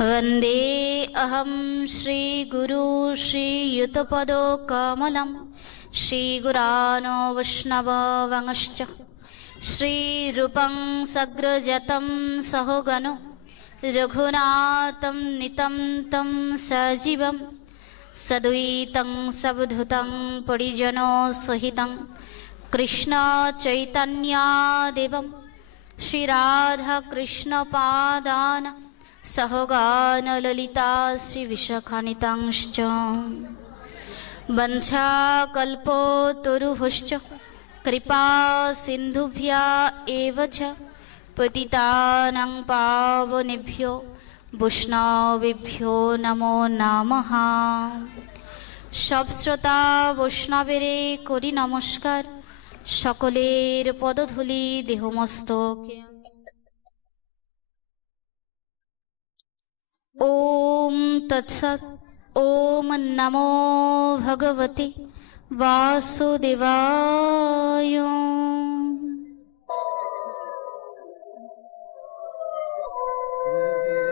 वन्दे अहं श्रीगुरु श्रीयुतपदो कमलं श्रीगुरानो वैष्णववंश्च श्रीरूपं सग्रजतं सहगनो रघुनाथं नितं तं सजीवं सद्वैतं सवधूतं परिजनो सहितं कृष्ण चैतन्यदेवं श्रीराधाकृष्णपादान् सहगान ललिता श्रीविशाखान्वितांश्च वंशाकल्पतरुभ्यश्च कृपा सिन्धुभ्य एव च पतितानां पावनेभ्यो वैष्णवेभ्यो नमो नमः। सब श्रोता वैष्णवेरे करि नमस्कार, सकलेर पदधूलि देहमस्तके। ओम तत्सत्। ओम नमो भगवते वासुदेवाय।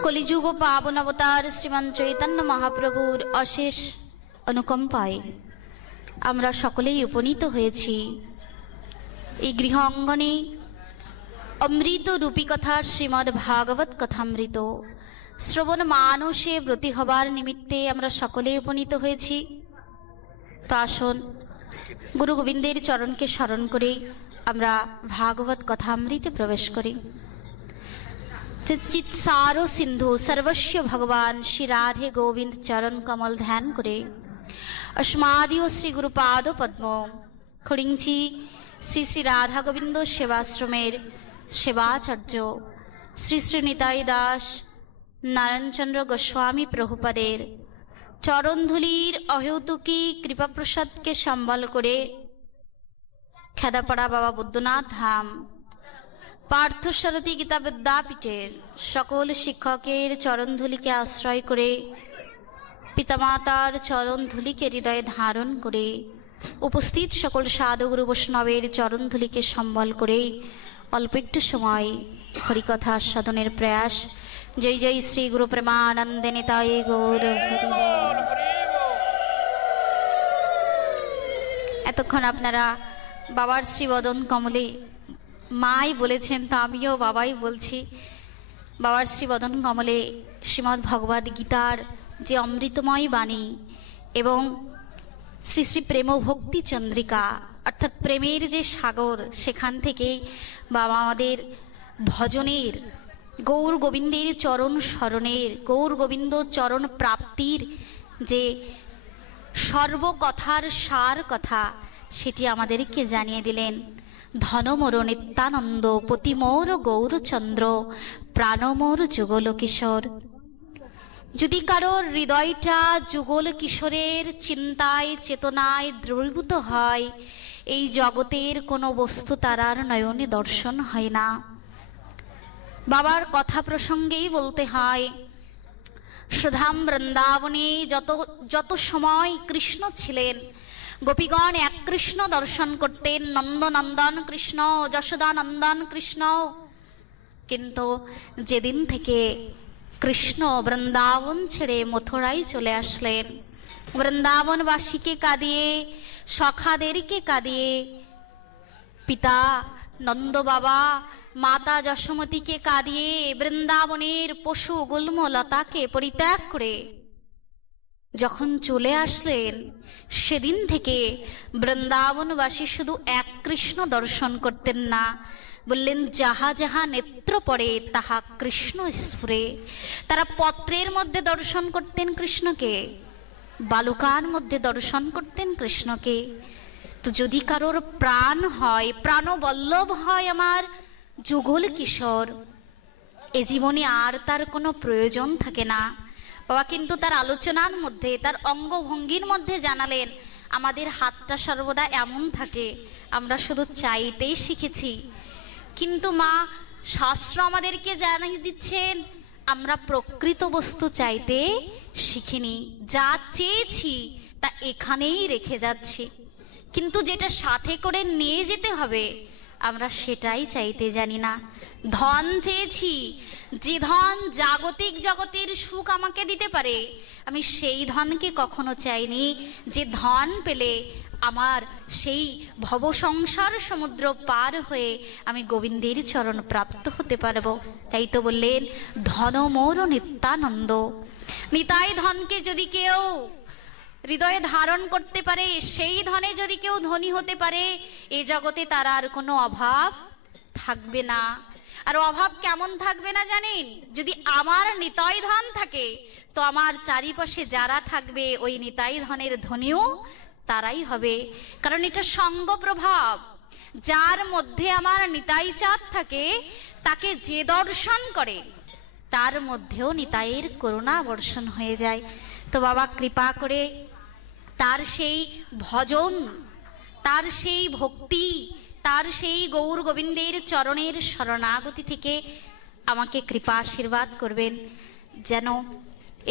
कलिजुग पावन अवतार श्रीमान चैतन्य महाप्रभुर अशेष अनुकम्पाय आमरा सकलेई उपनीत हयेछि এই গৃহ অঙ্গনে অমৃত রূপী কথা শ্রীমদ্ ভাগবত কথামৃত শ্রবণ মানসে ব্রতী হবার নিমিত্তে আমরা সকলে উপনীত হয়েছি। তো আসুন গুরু গোবিন্দের চরণকে স্মরণ করে আমরা ভাগবত কথামৃতে প্রবেশ করি। চিৎসারো সিন্ধু সর্বস্ব ভগবান শ্রী রাধে গোবিন্দ চরণ কমল ধ্যান করে अस्मादियो श्री गुरुपाद पद्म खड़िंची श्री श्री राधा गोविंद सेवाश्रमेर सेवाचार्य श्री श्री निताई दास नारायणचंद्र गोस्वामी प्रभुपादेर चरणधूलिर अहेतुकी कृपा प्रसाद के सम्बल करे खेदापाड़ा बाबा बुद्धनाथ धाम पार्थसारथी गीता विद्यापीठेर सकल शिक्षकेर चरणधूलि के आश्रय करे पितामातार चरणधूलि के हृदय धारण करे उपस्थित सकल साधु गुरु वैष्णवेर चरणधूलि के सम्बल करे अल्प एकटु समय हरिकथा साधनेर प्रयास। जय जय श्री गुरु प्रेमानंद निताय गौर हरि बोल। एतक्षण आपनारा बाबार श्रीवदन कमले माई बोलेছেন, तो आमिও बाबाई बोलছি। बाबार श्रीवदन कमले श्रीमद् भगवद गीतार যে অমৃতময় বাণী এবং শ্রী শ্রী প্রেম ভক্তি চন্দ্রিকা অর্থাৎ প্রেমের যে সাগর, সেখান থেকে বাবা আমাদের ভজনের গৌর গোবিন্দের চরণ স্মরণের গৌর গোবিন্দ চরণ প্রাপ্তির যে সর্বকথার সার কথা সেটি আমাদেরকে জানিয়ে দিলেন। ধনমোর নিত্যানন্দ পতিমোর গৌরচন্দ্র প্রাণমোর যুগল কিশোর। যদি কারোর হৃদয়টা যুগল কিশোরের চিন্তায় চেতনায় দ্রবীভূত হয়, এই জগতের কোনো বস্তু তারার নয়নে দর্শন হয় না। বাবার কথা প্রসঙ্গেই বলতে হয়, সুধাম বৃন্দাবনে যত সময় কৃষ্ণ ছিলেন, গোপীগণ এক কৃষ্ণ দর্শন করতেন, নন্দনন্দন কৃষ্ণ, যশোদানন্দন কৃষ্ণ। কিন্তু যেদিন থেকে কৃষ্ণ বৃন্দাবন ছেড়ে মথুরায় চলে আসলেন, বৃন্দাবনবাসীকে কাঁদিয়ে সখাদেরকে কাঁদিয়ে পিতা নন্দ বাবা মাতা যশোমতীকে কাঁদিয়ে বৃন্দাবনের পশু গুল্ম লতাকে পরিত্যাগ করে যখন চলে আসলেন, সেদিন থেকে বৃন্দাবনবাসী শুধু এক কৃষ্ণ দর্শন করতেন না, বললেন যাহা যাহা নেত্র পড়ে তাহা কৃষ্ণ স্ফুরে। তারা পত্রের মধ্যে দর্শন করতেন কৃষ্ণকে, বালুকার মধ্যে দর্শন করতেন কৃষ্ণকে। তো যদি কারোর প্রাণ হয়, প্রাণবল্লভ হয় আমার যুগল কিশোর, এ জীবনে আর তার কোনো প্রয়োজন থাকে না। বাবা কিন্তু তার আলোচনার মধ্যে তার অঙ্গভঙ্গির মধ্যে জানালেন, আমাদের হাতটা সর্বদা এমন থাকে, আমরা শুধু চাইতেই শিখেছি। কিন্তু মা শাস্ত্র আমাদেরকে জানিয়ে দিচ্ছেন, আমরা প্রকৃত বস্তু চাইতে শিখিনি, যা চেয়েছি তা এখানেই রেখে যাচ্ছি। কিন্তু যেটা সাথে করে নিয়ে যেতে হবে, আমরা সেটাই চাইতে জানি না। ধন চেয়েছি, যে ধন জাগতিক জগতের সুখ আমাকে দিতে পারে, আমি সেই ধনকে কখনো চাইনি যে ধন পেলে আমার সেই ভবসংসার সমুদ্র পার হয়ে আমি গোবিন্দের চরণ প্রাপ্ত হতে পারবো। তাই তো বললেন ধন মোর নিত্যানন্দ। নিতাই ধনকে যদি কেউ হৃদয়ে ধারণ করতে পারে, সেই ধনে যদি কেউ ধনী হতে পারে, এই জগতে তার আর কোনো অভাব থাকবে না। আর অভাব কেমন থাকবে না জানেন? যদি আমার নিতাই ধন থাকে, তো আমার চারিপাশে যারা থাকবে ওই নিতাই ধনের ধনীও তারাই হবে। কারণ এটা সঙ্গ প্রভাব। যার মধ্যে আমার নিতাই চাঁদ থাকে, তাকে যে দর্শন করে তার মধ্যেও নিতাইয়ের করুণা বর্ষণ হয়ে যায়। তো বাবা কৃপা করে তার সেই ভজন, তার সেই ভক্তি, তার সেই গৌর গোবিন্দের চরণের শরণাগতি থেকে আমাকে কৃপা আশীর্বাদ করবেন, যেন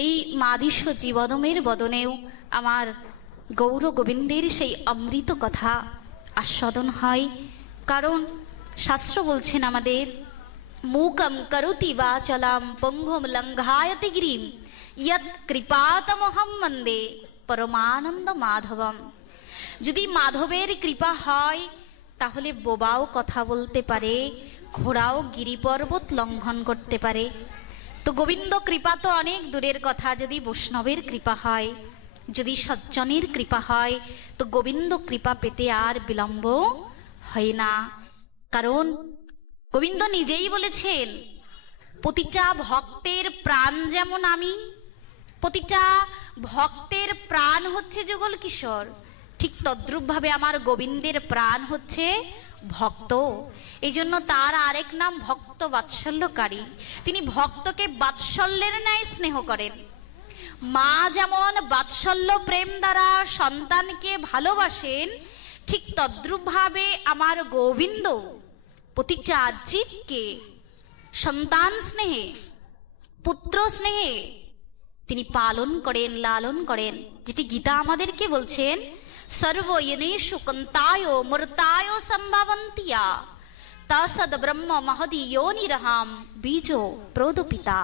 এই মাদিশ জীবদমের বদনেও আমার গৌর গোবিন্দের সেই অমৃত কথা আস্বাদন হয়। কারণ শাস্ত্র বলছেন আমাদের, মূকম করোতি বাচলাম পঙ্গুম লঙ্ঘায়তে গিরিম ইয়ৎ কৃপাতমহম বন্দে পরমানন্দ মাধবম। যদি মাধবের কৃপা হয় তাহলে বোবাও কথা বলতে পারে, ঘোড়াও গিরিপর্বত লঙ্ঘন করতে পারে। তো গোবিন্দ কৃপা তো অনেক দূরের কথা, যদি বৈষ্ণবের কৃপা হয়, যদি সজ্জনের কৃপা হয়, তো গোবিন্দ কৃপা পেতে আর বিলম্ব হয় না। কারণ গোবিন্দ নিজেই বলেছেন, প্রতিটা ভক্তের প্রাণ যেমন আমি, প্রতিটা ভক্তের প্রাণ হচ্ছে যুগল কিশোর, ঠিক তদ্রূপ ভাবে আমার গোবিন্দের প্রাণ হচ্ছে ভক্ত। এই জন্য তার আরেক নাম ভক্ত বাৎসল্যকারী। তিনি ভক্তকে বাৎসল্যের ন্যায় স্নেহ করেন। মা যেমন বাৎসল্য প্রেম দ্বারা সন্তানকে ভালোবাসেন, ঠিক তদ্রূপ ভাবে আমার গোবিন্দ প্রতিটা জীবকে সন্তান স্নেহে, পুত্র স্নেহে তিনি পালন করেন, লালন করেন। যেটি গীতা আমাদেরকে বলছেন, সর্ব ইয়েনেষু কন্তায় মূর্তায় সম্ভবন্তিয়া তসদ ব্রহ্ম মহদি যোনিরহাম বীজো প্রদপিতা।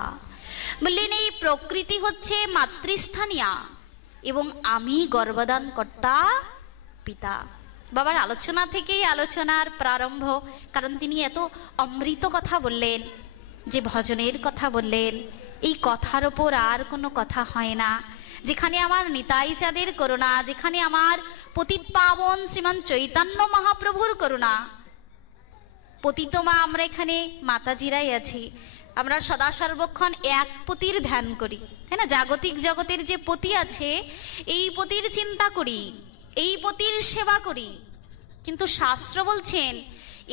বললেন এই প্রকৃতি হচ্ছে মাতৃস্থানীয়া এবং আমি গর্ভদান কর্তা পিতা। বাবার আলোচনা থেকেই আলোচনার প্রারম্ভ, কারণ তিনি এত অমৃত কথা বললেন, যে ভজনের কথা বললেন, এই কথার ওপর আর কোনো কথা হয় না। যেখানে আমার নিতাই চাঁদের করুণা, যেখানে আমার পতিত পাবন শ্রীমান চৈতন্য মহাপ্রভুর করুণা। পতিত মা আমরা এখানে মাতাজিরাই আছি, আমরা সদা সর্বক্ষণ এক পতির ধ্যান করি, তাই না? জাগতিক জগতের যে পতি আছে, এই পতির চিন্তা করি, এই পতির সেবা করি। কিন্তু শাস্ত্র বলছেন,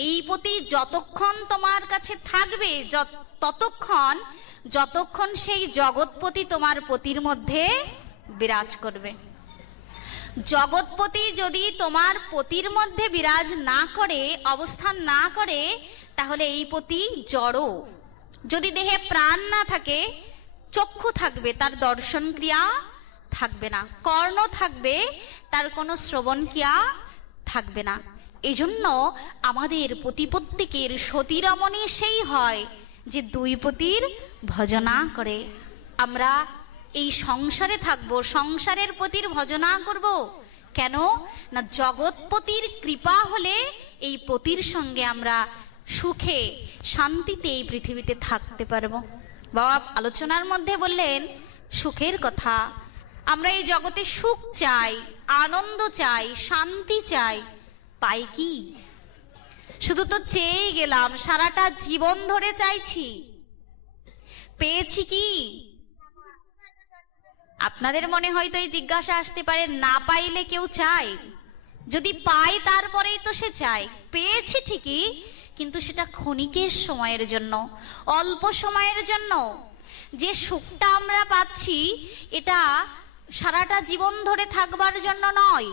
এই পতি যতক্ষণ তোমার কাছে থাকবে, ততক্ষণ যতক্ষণ সেই জগৎপতি তোমার পতির মধ্যে বিরাজ করবে। জগৎপতি যদি তোমার পতির মধ্যে বিরাজ না করে, অবস্থান না করে, তাহলে এই পতি জড়। যদি দেহে প্রাণ না থাকে, চক্ষু থাকবে, তার দর্শন ক্রিয়া থাকবে না, কর্ণ থাকবে, তার কোনো শ্রবণ ক্রিয়া থাকবে না। এজন্য আমাদের প্রতিপত্তিকের সতীরমণী সেই হয় যে দুই পতির ভজনা করে। আমরা এই সংসারে থাকবো, সংসারের পতির ভজনা করব কেন না? জগৎপতির কৃপা হলে এই পতির সঙ্গে আমরা সুখে শান্তিতে এই পৃথিবীতে থাকতে পারবো। বাবা আলোচনার মধ্যে বললেন সুখের কথা। আমরা এই জগতে সুখ চাই, আনন্দ চাই, শান্তি চাই, পাই কি? শুধু তো চেয়ে গেলাম, সারাটা জীবন ধরে চাইছি, পেয়েছি কি? আপনাদের মনে হয়তো এই জিজ্ঞাসা আসতে পারে, না পাইলে কেউ চায়? যদি পাই তারপরেই তো সে চায়। পেয়েছি ঠিকই, কিন্তু সেটা ক্ষণিকের সময়ের জন্য, অল্প সময়ের জন্য। যে সুখটা আমরা পাচ্ছি, এটা সারাটা জীবন ধরে থাকবার জন্য নয়,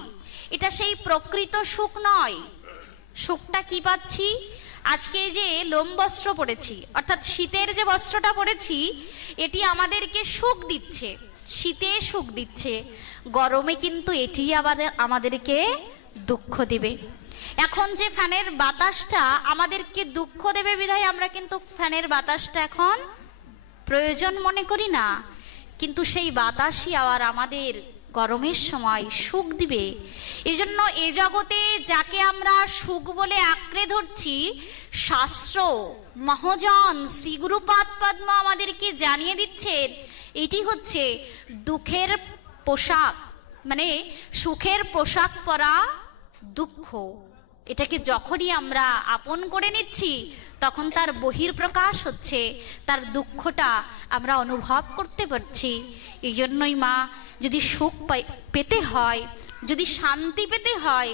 এটা সেই প্রকৃত সুখ নয়। সুখটা কি পাচ্ছি? আজকে যে লোম বস্ত্র পরেছি, অর্থাৎ শীতের যে বস্ত্রটা পরেছি, এটি আমাদেরকে সুখ দিচ্ছে, শীতে সুখ দিচ্ছে, গরমে কিন্তু এটি আবার আমাদেরকে দুঃখ দিবে। এখন যে ফ্যানের বাতাসটা আমাদেরকে দুঃখ দেবে বিধায় আমরা কিন্তু ফ্যানের বাতাসটা এখন প্রয়োজন মনে করি না, কিন্তু সেই বাতাসই আবার আমাদের গরমের সময় সুখ দিবে। এজন্য এ জগতে যাকে আমরা সুখ বলে আঁকড়ে ধরছি, শাস্ত্র মহাজন শ্রী গুরুপাদ পদ্ম আমাদেরকে জানিয়ে দিচ্ছেন এটি হচ্ছে দুঃখের পোশাক, মানে সুখের পোশাক পরা দুঃখ। এটাকে যখনই আমরা আপন করে নিচ্ছি তখন তার বহির্প্রকাশ হচ্ছে, তার দুঃখটা আমরা অনুভব করতে পারছি। এই জন্যই মা, যদি সুখ পেতে হয়, যদি শান্তি পেতে হয়,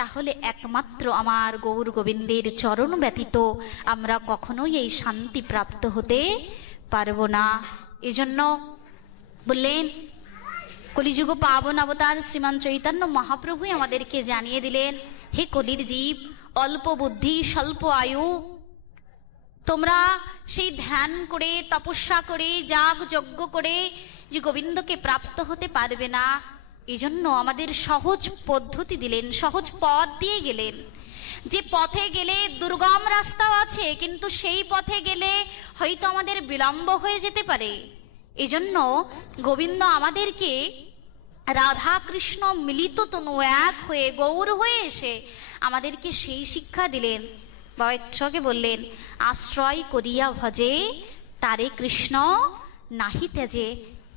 তাহলে একমাত্র আমার গৌর গোবিন্দের চরণ ব্যতীত আমরা কখনোই এই শান্তি প্রাপ্ত হতে পারবো না। এজন্য বললেন, কলিযুগ পাবন অবতার শ্রীমান চৈতন্য মহাপ্রভুই আমাদেরকে জানিয়ে দিলেন, হে কলির জীব, অল্প বুদ্ধি স্বল্প আয়ু, তোমরা সেই ধ্যান করে তপস্যা করে যাগ যজ্ঞ করে যে গোবিন্দকে প্রাপ্ত হতে পারবে না। এজন্য আমাদের সহজ পদ্ধতি দিলেন, সহজ পথ দিয়ে গেলেন। যে পথে গেলে দুর্গম রাস্তাও আছে, কিন্তু সেই পথে গেলে হয়তো আমাদের বিলম্ব হয়ে যেতে পারে। এজন্য গোবিন্দ আমাদেরকে রাধা কৃষ্ণ মিলিত তনু এক হয়ে গৌর হয়ে এসে আমাদেরকে সেই শিক্ষা দিলেন। বাবা একটু বললেন, আশ্রয় করিয়া ভজে তারে কৃষ্ণ নাহি ত্যাজে।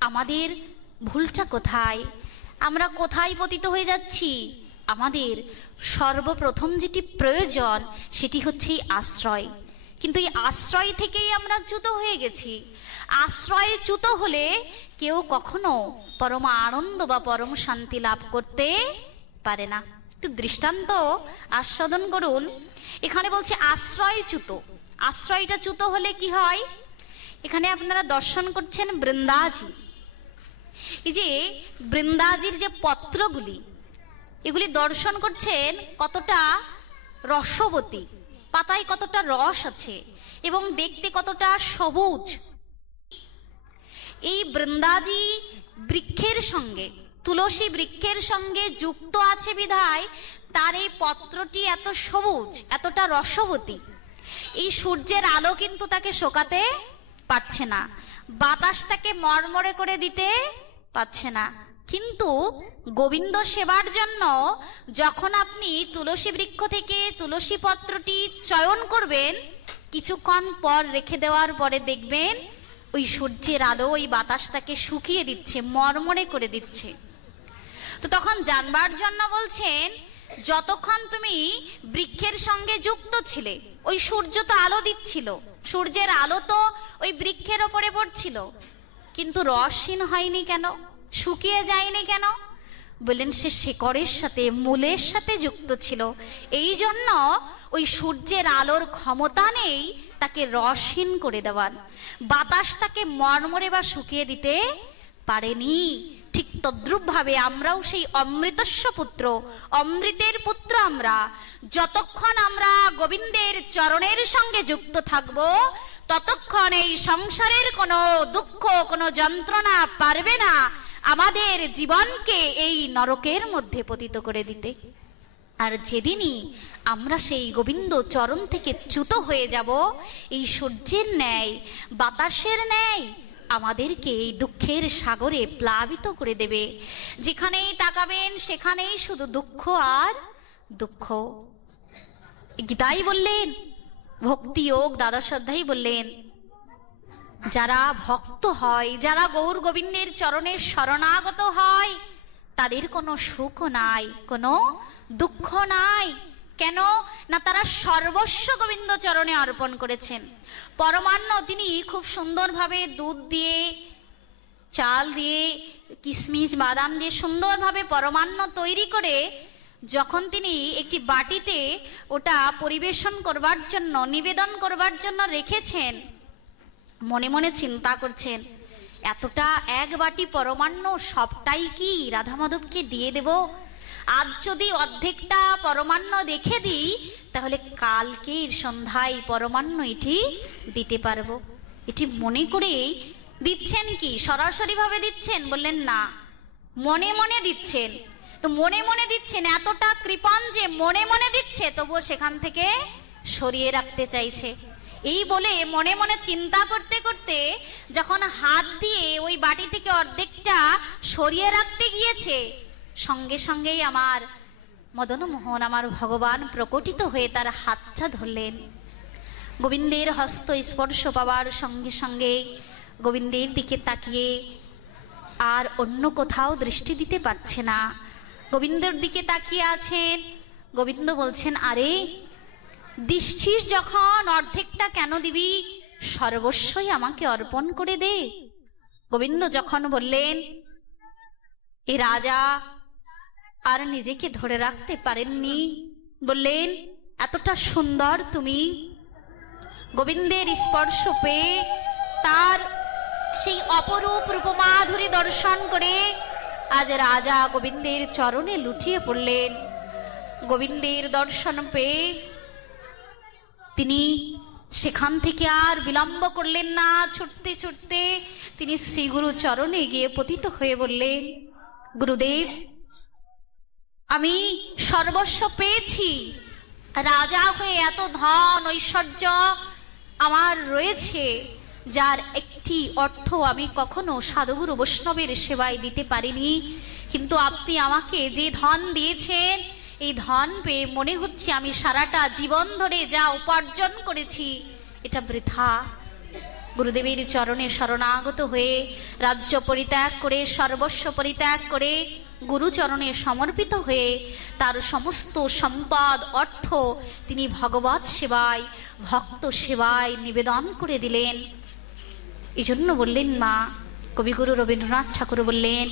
আমাদের ভুলটা কোথায়? আমরা কোথায় পতিত হয়ে যাচ্ছি? আমাদের সর্বপ্রথম যেটি প্রয়োজন সেটি হচ্ছে আশ্রয়, কিন্তু এই আশ্রয় থেকেই আমরা চ্যুত হয়ে গেছি। আশ্রয়ে চ্যুত হলে কেউ কখনো পরম আনন্দ বা পরম শান্তি লাভ করতে পারে না। একটু দৃষ্টান্ত আস্বাদন করুন। এখানে বলছে আশ্রয় চ্যুত। আশ্রয়টা চ্যুত হলে কি হয়? এখানে আপনারা দর্শন করছেন বৃন্দাজি। এই যে বৃন্দাজির যে পত্রগুলি, এগুলি দর্শন করছেন কতটা রসবতী, পাতায় কতটা রস আছে এবং দেখতে কতটা সবুজ। এই বৃন্দাজি বৃক্ষের সঙ্গে, তুলসী বৃক্ষের সঙ্গে যুক্ত আছে বিধায় তার এই পত্রটি এত সবুজ, এতটা রসবতী। এই সূর্যের আলো কিন্তু তাকে শোকাতে পারছে না, বাতাস তাকে মরমরে করে দিতে পারছে না। কিন্তু গোবিন্দ সেবার জন্য যখন আপনি তুলসী বৃক্ষ থেকে তুলসী পত্রটি চয়ন করবেন, কিছুক্ষণ পর রেখে দেওয়ার পরে দেখবেন ওই সূর্যের আলো ওই বাতাস তাকে শুকিয়ে দিচ্ছে, মরমরে করে দিচ্ছে। তো তখন জানবার জন্য বলছেন, যতক্ষণ তুমি বৃক্ষের সঙ্গে যুক্ত ছিলে, ওই সূর্য তো আলো দিচ্ছিল, সূর্যের আলো তো ওই বৃক্ষের ওপরে পড়ছিল, কিন্তু রসহীন হয়নি কেন, শুকিয়ে যায়নি কেন? বললেন, সে শেকড়ের সাথে, মূলের সাথে যুক্ত ছিল। এই জন্য ওই সূর্যের আলোর ক্ষমতা নেই তাকে রসহীন করে দেওয়ার, বাতাস তাকে মরমরে বা শুকিয়ে দিতে পারেনি। ঠিক তদ্রূপ ভাবে আমরাও সেই অমৃতস্য পুত্র, অমৃতের পুত্র। আমরা যতক্ষণ আমরা গোবিন্দের চরণের সঙ্গে যুক্ত থাকব, ততক্ষণ এই সংসারের কোনো দুঃখ, কোনো যন্ত্রণা পারবে না আমাদের জীবনকে এই নরকের মধ্যে পতিত করে দিতে। আর যেদিনই আমরা সেই গোবিন্দ চরণ থেকে চ্যুত হয়ে যাব, এই সূর্যের ন্যায়, বাতাসের ন্যায় আমাদেরকে এই দুঃখের সাগরে প্লাবিত করে দেবে। যেখানেই তাকাবেন সেখানেই শুধু দুঃখ আর দুঃখ। গীতাই বললেন, ভক্তি যোগ দ্বাদশ অধ্যায় বললেন, যারা ভক্ত হয়, যারা গৌর গোবিন্দের চরণের শরণাগত হয়, তাদের কোনো সুখ নাই, কোনো দুঃখ নাই। কেন না, তারা সর্বস্ব গোবিন্দ চরণে অর্পণ করেছেন। পরমান্ন তিনি খুব সুন্দরভাবে দুধ দিয়ে, চাল দিয়ে, কিশমিশ বাদাম দিয়ে সুন্দরভাবে পরমান্ন তৈরি করে যখন তিনি একটি বাটিতে ওটা পরিবেশন করবার জন্য, নিবেদন করবার জন্য রেখেছেন, মনে মনে চিন্তা করছেন, এতটা এক বাটি পরমান্ন সবটাই কি রাধা মাধবকে দিয়ে দেব? আজ যদি অর্ধেকটা পরমান্ন রেখে দিই, তাহলে কালকের সন্ধ্যায় পরমান্ন এটি দিতে পারবো। এটি মনে করেই দিচ্ছেন কি সরাসরি ভাবে দিচ্ছেন? বললেন না, মনে মনে দিচ্ছেন। তো মনে মনে দিচ্ছেন, এতটা কৃপণ যে মনে মনে দিচ্ছে, তবুও সেখান থেকে সরিয়ে রাখতে চাইছে। এই বলে মনে মনে চিন্তা করতে করতে যখন হাত দিয়ে ওই বাটি থেকে অর্ধেকটা সরিয়ে রাখতে গিয়েছে, সঙ্গে সঙ্গেই আমার মদন মোহন, আমার ভগবান প্রকটিত হয়ে তার হাতটা ধরলেন। গোবিন্দের হস্ত স্পর্শ পাওয়ার সঙ্গে সঙ্গে গোবিন্দের দিকে তাকিয়ে আর অন্য কোথাও দৃষ্টি দিতে পারছে না, গোবিন্দর দিকে তাকিয়ে আছেন। গোবিন্দ বলছেন, আরে দিচ্ছিস যখন অর্ধেকটা কেন দিবি, সর্বস্বই আমাকে অর্পণ করে দে। গোবিন্দ যখন বললেন, এই রাজা আর নিজেকে ধরে রাখতে পারেননি, বললেন, এতটা সুন্দর তুমি। গোবিন্দের স্পর্শ পেয়ে তার সেই অপরূপ রূপমাধুরী দর্শন করে আজ রাজা গোবিন্দের চরণে লুটিয়ে পড়লেন। গোবিন্দের দর্শন পেয়ে তিনি সেখান থেকে আর বিলম্ব করলেন না, ছুটতে ছুটতে তিনি শ্রীগুরু চরণে গিয়ে পতিত হয়ে বললেন, গুরুদেব, আমি সর্বস্ব পেয়েছি, রাজা হয়ে এত ধন ঐশ্বর্য আমার রয়েছে, যার একটি অর্থ আমি কখনো সাধুগুরু বৈষ্ণবের সেবায় দিতে পারিনি, কিন্তু আপনি আমাকে যে ধন দিয়েছেন, এই ধন পেয়ে মনে হচ্ছে আমি সারাটা জীবন ধরে যা উপার্জন করেছি এটা বৃথা। গুরুদেবের চরণে শরণাগত হয়ে রাজ্য পরিত্যাগ করে, সর্বস্ব পরিত্যাগ করে গুরুচরণে সমর্পিত হয়ে তার সমস্ত সম্পদ অর্থ তিনি ভগবত সেবায়, ভক্ত সেবায় নিবেদন করে দিলেন। এই জন্য বললেন মা, কবিগুরু রবীন্দ্রনাথ ঠাকুর বললেন,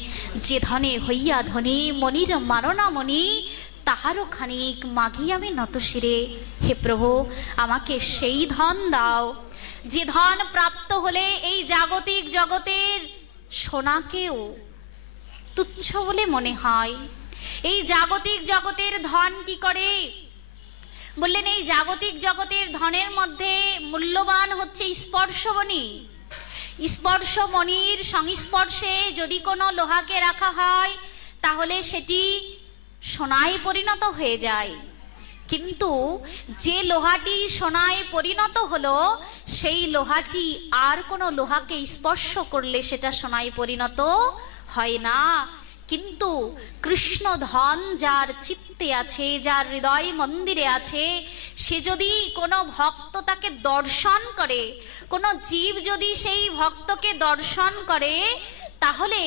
যে ধনে হইয়া ধনী মনির মারণা মণি, তাহারও খানিক মাগি আমি নত শিরে। হে প্রভু, আমাকে সেই ধন দাও যে ধন প্রাপ্ত হলে এই জাগতিক জগতের সোনাকেও তুচ্ছ বলে মনে হয়। এই জাগতিক জগতের ধন কি করে? বললেন, এই জাগতিক জগতের ধনের মধ্যে মূল্যবান হচ্ছে স্পর্শমণি। স্পর্শমণির সংস্পর্শে যদি কোনো লোহাকে রাখা হয় তাহলে সেটি সোনায় পরিণত হয়ে যায়, কিন্তু যে লোহাটি সোনায় পরিণত হলো সেই লোহাটি আর কোনো লোহাকে স্পর্শ করলে সেটা সোনায় পরিণত হয় না। কিন্তু কৃষ্ণ ধন যার চিত্তে আছে, যার হৃদয় মন্দিরে আছে, সে যদি কোনো ভক্ত তাকে দর্শন করে, কোনো জীব যদি সেই ভক্তকে দর্শন করে, তাহলে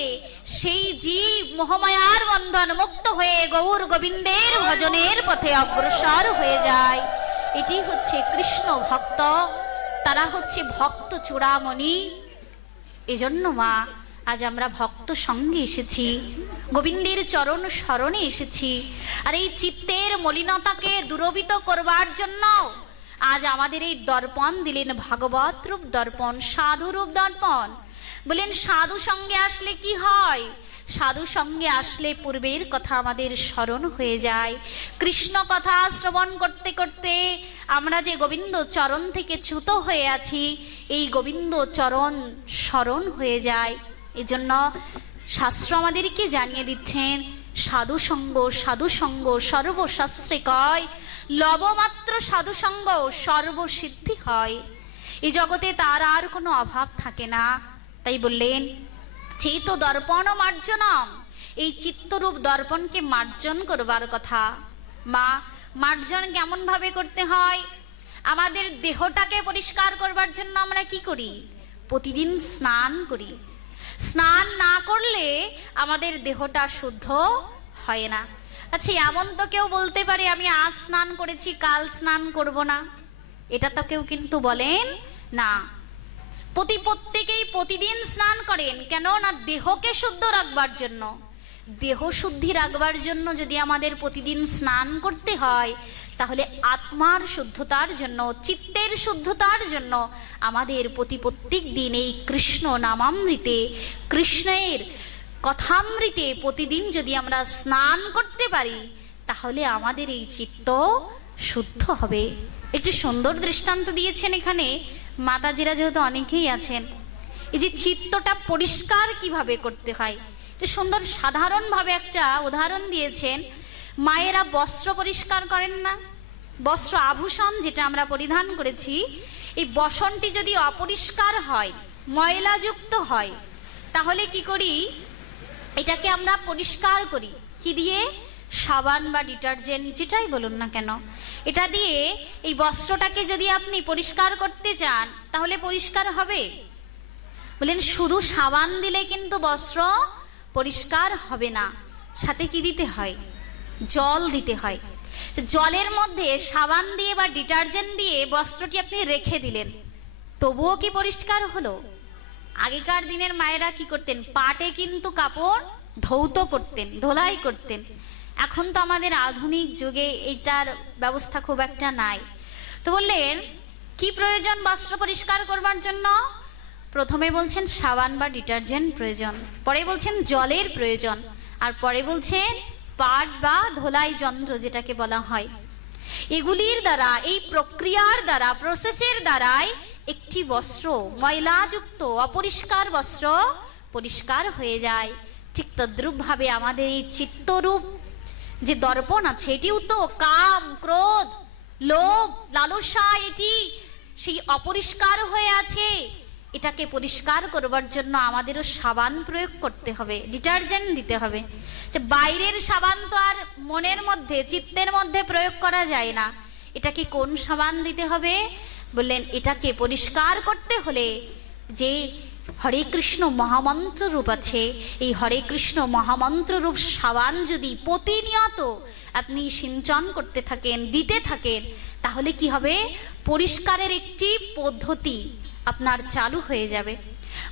সেই জীব মোহমায়ার বন্ধন মুক্ত হয়ে গৌর গোবিন্দের ভজনের পথে অগ্রসর হয়ে যায়। এটি হচ্ছে কৃষ্ণ ভক্ত, তারা হচ্ছে ভক্ত চূড়ামণি। এজন্য মা, আজ আমরা ভক্ত সঙ্গে এসেছি, গোবিন্দের চরণ শরণে এসেছি, আর এই চিত্তের মলিনতাকে দূরীভূত করবার জন্য আজ আমাদের এই দর্পণ দিলেন, ভাগবত রূপ দর্পণ, সাধু রূপ দর্পণ। বলেন, সাধু সঙ্গে আসলে কি হয়? সাধু সঙ্গে আসলে পূর্বের কথা আমাদের স্মরণ হয়ে যায়। কৃষ্ণ কথা শ্রবণ করতে করতে আমরা যে গোবিন্দ চরণ থেকে চ্যুত হয়ে আছি, এই গোবিন্দ চরণ স্মরণ হয়ে যায়। এজন্য শাস্ত্র আমাদেরকে জানিয়ে দিচ্ছেন, সাধু সঙ্গ, সাধু সঙ্গ সর্বশাস্ত্রে কয়, লবমাত্র সাধু সঙ্গ সর্বসিদ্ধি হয়। এই জগতে তার আর কোনো অভাব থাকে না। তাই বললেন, চেত দর্পণ মার্জনম, এই চিত্তরূপ দর্পণকে মার্জন করবার কথা। মা, মার্জন কেমন ভাবে করতে হয়? আমাদের দেহটাকে পরিষ্কার করবার জন্য আমরা কি করি? প্রতিদিন স্নান করি। স্নান না করলে আমাদের দেহটা শুদ্ধ হয় না। আচ্ছা, এমন তো কেউ বলতে পারে আমি আজ স্নান করেছি, কাল স্নান করব না, এটা তো কেউ কিন্তু বলেন না। প্রত্যেকেই প্রতিদিন স্নান করেন। কেন না? দেহকে শুদ্ধ রাখবার জন্য। দেহ শুদ্ধি রাখবার জন্য যদি আমাদের প্রতিদিন স্নান করতে হয়, তাহলে আত্মার শুদ্ধতার জন্য, চিত্তের শুদ্ধতার জন্য আমাদের প্রত্যেক দিন এই কৃষ্ণ নামামৃতে, কৃষ্ণের কথামৃতে প্রতিদিন যদি আমরা স্নান করতে পারি, তাহলে আমাদের এই চিত্ত শুদ্ধ হবে। একটি সুন্দর দৃষ্টান্ত দিয়েছেন এখানে মাতাজিরা, যেহেতু অনেকেই আছেন। এই যে চিত্তটা পরিষ্কার কিভাবে করতে হয়, সুন্দর সাধারণভাবে একটা উদাহরণ দিয়েছেন। মায়েরা বস্ত্র পরিষ্কার করেন না? বস্ত্র আভূষণ যেটা আমরা পরিধান করেছি, এই বসনটি যদি অপরিষ্কার হয়, ময়লাযুক্ত হয়, তাহলে কি করি? এটাকে আমরা পরিষ্কার করি কি দিয়ে? সাবান বা ডিটারজেন্ট যেটাই বলুন না কেন, এটা দিয়ে এই বস্ত্রটাকে যদি আপনি পরিষ্কার করতে চান তাহলে পরিষ্কার হবে? বলেন শুধু সাবান দিলে কিন্তু বস্ত্র পরিষ্কার হবে না, সাথে কি দিতে হয়? জল দিতে হয়। জলের মধ্যে সাবান দিয়ে বা ডিটারজেন্ট দিয়ে বস্ত্রটি আপনি রেখে দিলেন, তবুও কি পরিষ্কার হলো? আগেকার দিনের মায়েরা কি করতেন? পাটে কিন্তু কাপড় ধৌত করতেন, ধোলাই করতেন। এখন তো আমাদের আধুনিক যুগে এটার ব্যবস্থা খুব একটা নাই। তো বললেন কি প্রয়োজন বস্ত্র পরিষ্কার করবার জন্য? প্রথমে বলছেন সাবান বা ডিটারজেন্ট প্রয়োজন, পরে বলছেন জলের প্রয়োজন, আর পরে বলছেন পাট বা ধোলাই যন্ত্র যেটাকে বলা হয়। এগুলির দ্বারা, এই প্রক্রিয়ার দ্বারা, প্রসেসের দ্বারাই একটি বস্ত্র, ময়লাযুক্ত অপরিষ্কার বস্ত্র পরিষ্কার হয়ে যায়। ঠিক তদ্রূপ ভাবে আমাদের এই চিত্তরূপ যে দর্পণ আছে, এটিও তো কাম, ক্রোধ, লোভ, লালসা, এটি সেই অপরিষ্কার হয়ে আছে। এটাকে পরিষ্কার করবার জন্য আমাদেরও সাবান প্রয়োগ করতে হবে, ডিটারজেন্ট দিতে হবে। যে বাইরের সাবান তো আর মনের মধ্যে, চিত্তের মধ্যে প্রয়োগ করা যায় না। এটাকে কোন সাবান দিতে হবে? বললেন এটাকে পরিষ্কার করতে হলে যে হরে কৃষ্ণ মহামন্ত্র রূপ আছে, এই হরে কৃষ্ণ মহামন্ত্র রূপ সাবান যদি প্রতিনিয়ত আপনি সিঞ্চন করতে থাকেন, দিতে থাকেন, তাহলে কি হবে? পরিষ্কারের একটি পদ্ধতি আপনার চালু হয়ে যাবে।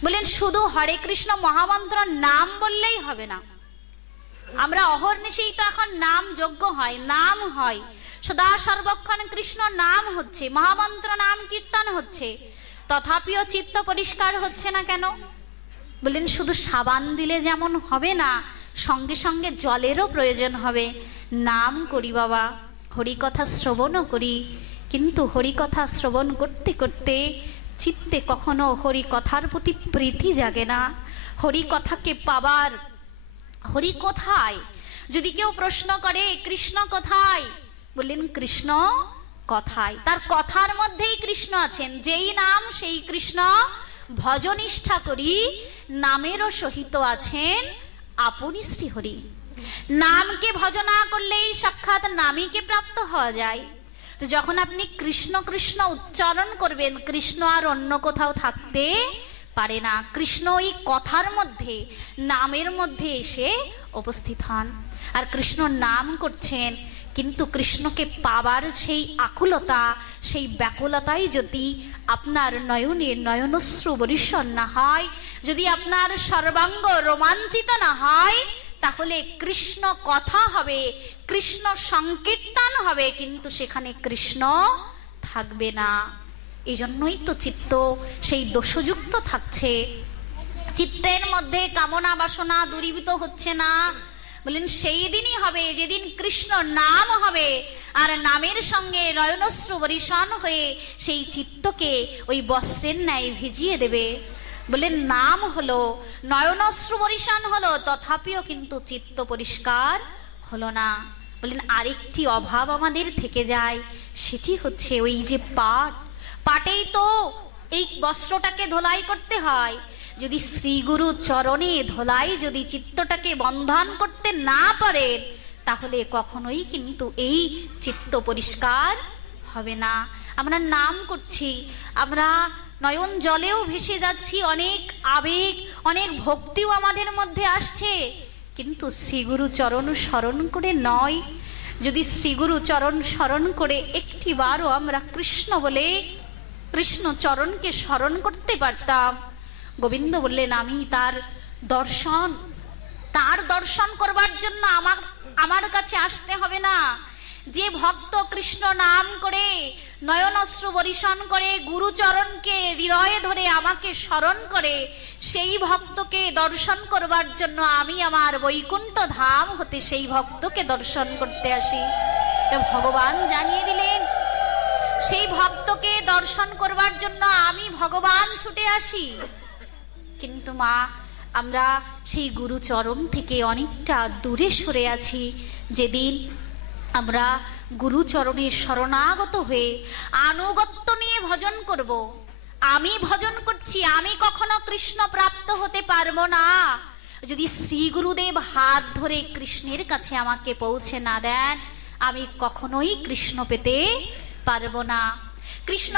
বলেন শুধু হরে কৃষ্ণ মহামন্ত্র নাম বললেই হবে না। আমরা অহর্নিশেই তো এখন নাম যজ্ঞ হয়, নাম হয়, সদা সর্বক্ষণ কৃষ্ণ নাম হচ্ছে, মহামন্ত্র নাম কীর্তন হচ্ছে, তথাপিও চিত্ত পরিষ্কার হচ্ছে না কেন? বললেন শুধু সাবান দিলে যেমন হবে না, সঙ্গে সঙ্গে জলেরও প্রয়োজন হবে। নাম করি বাবা, হরিকথা শ্রবণও করি, কিন্তু হরিকথা শ্রবণ করতে করতে চিত্তে কখনো হরিকথার প্রতি প্রীতি জাগে না। হরিকথাকে পাবার, হরি কোথায়? যদি কেউ প্রশ্ন করে কৃষ্ণ কোথায়, বললেন কৃষ্ণ কথায়, তার কথার মধ্যেই কৃষ্ণ আছেন। যেই নাম সেই কৃষ্ণ, ভজনিষ্ঠা করি নামেরও সহিত আছেন আপনি শ্রীহরি। নামকে ভজনা করলেই সাক্ষাৎ নামীকে প্রাপ্ত হওয়া যায়। তো যখন আপনি কৃষ্ণ কৃষ্ণ উচ্চারণ করবেন, কৃষ্ণ আর অন্য কোথাও থাকতে পারে না। কৃষ্ণ এই কথার মধ্যে, নামের মধ্যে এসে উপস্থিত হন। আর কৃষ্ণ নাম করছেন, কিন্তু কৃষ্ণকে পাবার সেই আকুলতা, সেই ব্যাকুলতাই যদি আপনার নয়নে নয়নশ্রু বরিশন না হয়, যদি আপনার সর্বাঙ্গ রোমাঞ্চিত না হয়, তাহলে কৃষ্ণ কথা হবে, কৃষ্ণ সংকীর্তন হবে, কিন্তু সেখানে কৃষ্ণ থাকবে না। এই জন্যই তো চিত্ত সেই দোষযুক্ত থাকছে, চিত্তের মধ্যে কামনা বাসনা দূরীভূত হচ্ছে না। বলেন সেই দিনই হবে যেদিন কৃষ্ণ নাম হবে, আর নামের সঙ্গে নয়নশ্রু বরিশন হয়ে সেই চিত্তকে ওই বস্ত্রের ন্যায় ভিজিয়ে দেবে। বলেন নাম হলো, নয়নশ্রু বরিশন হলো, তথাপিও কিন্তু চিত্ত পরিষ্কার হলো না। বলেন আরেকটি অভাব আমাদের থেকে যায়, সেটি হচ্ছে ওই যে পাট, পাটেই তো এই বস্ত্রটাকে ধোলাই করতে হয়। যদি শ্রীগুরু চরণে ধোলাই যদি চিত্তটাকে বন্ধন করতে না পারেন, তাহলে কখনোই কিন্তু এই চিত্ত পরিষ্কার হবে না। আমরা নাম করছি, আমরা নয়ন জলেও ভেসে যাচ্ছি, অনেক আবেগ, অনেক ভক্তিও আমাদের মধ্যে আসছে, কিন্তু শ্রীগুরু চরণ স্মরণ করে নয়। যদি শ্রীগুরু চরণ স্মরণ করে একটিবারও আমরা কৃষ্ণ বলে কৃষ্ণ চরণকে স্মরণ করতে পারতাম, গোবিন্দ বললেন আমি তার দর্শন করবার জন্য আমার কাছে আসতে হবে না। যে ভক্ত কৃষ্ণ নাম করে নয়নশ্রু বরিশন করে গুরুচরণকে হৃদয়ে ধরে আমাকে স্মরণ করে, সেই ভক্তকে দর্শন করবার জন্য আমি আমার বৈকুণ্ঠ ধাম হতে সেই ভক্তকে দর্শন করতে আসি। ভগবান জানিয়ে দিলেন, সেই ভক্তকে দর্শন করবার জন্য আমি ভগবান ছুটে আসি। কিন্তু মা, আমরা সেই গুরুচরণ থেকে অনেকটা দূরে সরে আছি। যেদিন আমরা গুরুচরণের শরণাগত হয়ে আনুগত্য নিয়ে ভজন করব, আমি ভজন করছি, আমি কখনো কৃষ্ণ প্রাপ্ত হতে পারবো না যদি শ্রী গুরুদেব হাত ধরে কৃষ্ণের কাছে আমাকে পৌঁছে না দেন, আমি কখনোই কৃষ্ণ পেতে পারবো না। কৃষ্ণ